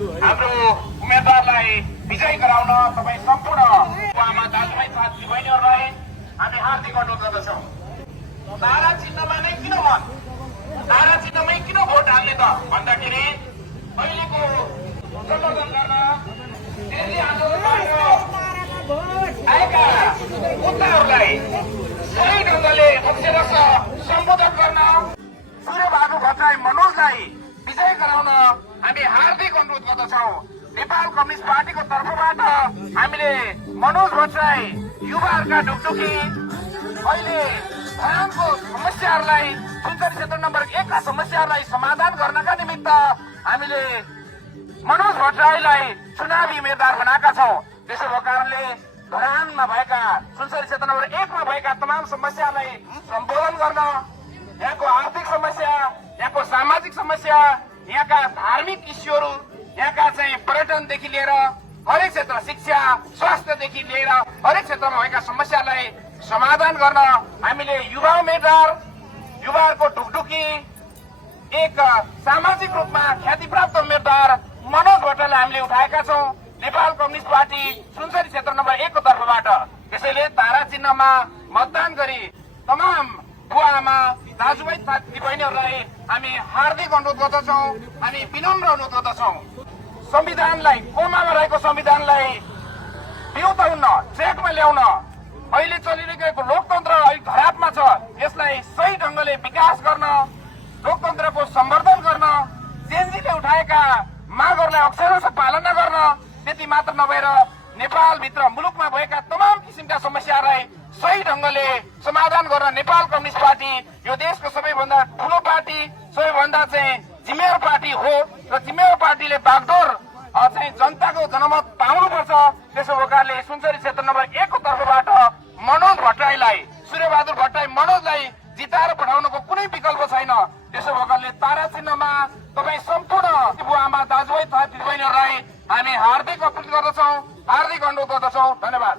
हाम्रो उम्मेदवारलाई विजयी गराउन तपाईँ सम्पूर्ण आमा दाजुभाइ साथी बहिनीहरूलाई हामी हार्दिक अनुरोध गर्दछौँ। तारा चिन्हमा नै किन मत, तारा चिन्हमै किन भोट हाल्ने त भन्दाखेरि अहिलेको प्रवर्तन गर्न दिल्ली आन्दोलनबाट आएका मुद्दाहरूलाई सही ढङ्गले अक्षरशः सम्बोधन गर्न सूर्यबहादुर भट्टराई मनोजलाई विजय गराउन हामी हार्दिक अनुरोध गर्दछौँ। नेपाल कम्युनिस्ट पार्टीको तर्फबाट हामीले मनोज भट्टराई युवाहरूका ढुकढुकी अहिले भयानको समस्याहरूलाई सुनसरी क्षेत्र नम्बर 1 का समस्याहरूलाई समाधान गर्नका निमित्त हामीले मनोज भट्टराईलाई चुनावी उम्मेद्वार बनाएका छौँ। त्यसो भएको कारणले धरानमा भएका सुनसरी क्षेत्र नम्बर 1 मा भएका तमाम समस्यालाई सम्बोधन गर्न, यहाँको आर्थिक समस्या, यहाँको सामाजिक समस्या, यहाँका धार्मिक इस्युहरू, यहाँका चाहिँ पर्यटनदेखि लिएर हरेक क्षेत्र, शिक्षा स्वास्थ्यदेखि लिएर हरेक क्षेत्रमा भएका समस्यालाई समाधान गर्न हामीले युवा उम्मेद्वार, युवाहरूको ढुकढुकी एक सामाजिक रूपमा ख्यातिप्राप्त उम्मेद्वार मनोज भट्टराईलाई हामीले उठाएका छौँ नेपाल कम्युनिस्ट पार्टी सुनसरी क्षेत्र नम्बर 1 को तर्फबाट। त्यसैले तारा चिन्हमा मतदान गरी तमाम बुवा आमा दाजुभाइ साथी बहिनीहरूलाई हामी हार्दिक अनुरोध गर्दछौँ, हामी विनम्र अनुरोध गर्दछौँ। संविधानलाई, कोमामा रहेको संविधानलाई बिउताउन, ट्र्याकमा ल्याउन, अहिले चलिरहेको लोकतन्त्र अहिले धरापमा छ, यसलाई सही ढङ्गले विकास गर्न, लोकतन्त्रको सम्वर्धन गर्न, जेनजीले उठाएका मागहरूलाई अक्षरशः पालना गर्न, त्यति मात्र नभएर नेपालभित्र मुलुकमा भएका तमाम किसिमका समस्याहरूलाई सही ढङ्गले समाधान गर्न नेपाल कम्युनिस्ट पार्टी यो देशको सबैभन्दा ठूलो पार्टी, सबैभन्दा चाहिँ जिम्मेवार पार्टी हो र जिम्मेवार पार्टीले बागडोर चाहिँ जनताको जनमत पाउनुपर्छ। त्यसो भएकाले सुनसरी क्षेत्र नम्बर 1 को तर्फबाट मनोज भट्टराईलाई, सूर्यबहादुर भट्टराई मनोजलाई जिताएर पठाउनको कुनै विकल्प छैन। त्यसो भएकाले तारा चिन्हमा तपाईँ सम्पूर्ण बुवा आमा दाजुभाइ साथी बहिनीहरूलाई हामी हार्दिक अपील गर्दछौँ, हार्दिक अनुरोध गर्दछौँ। धन्यवाद।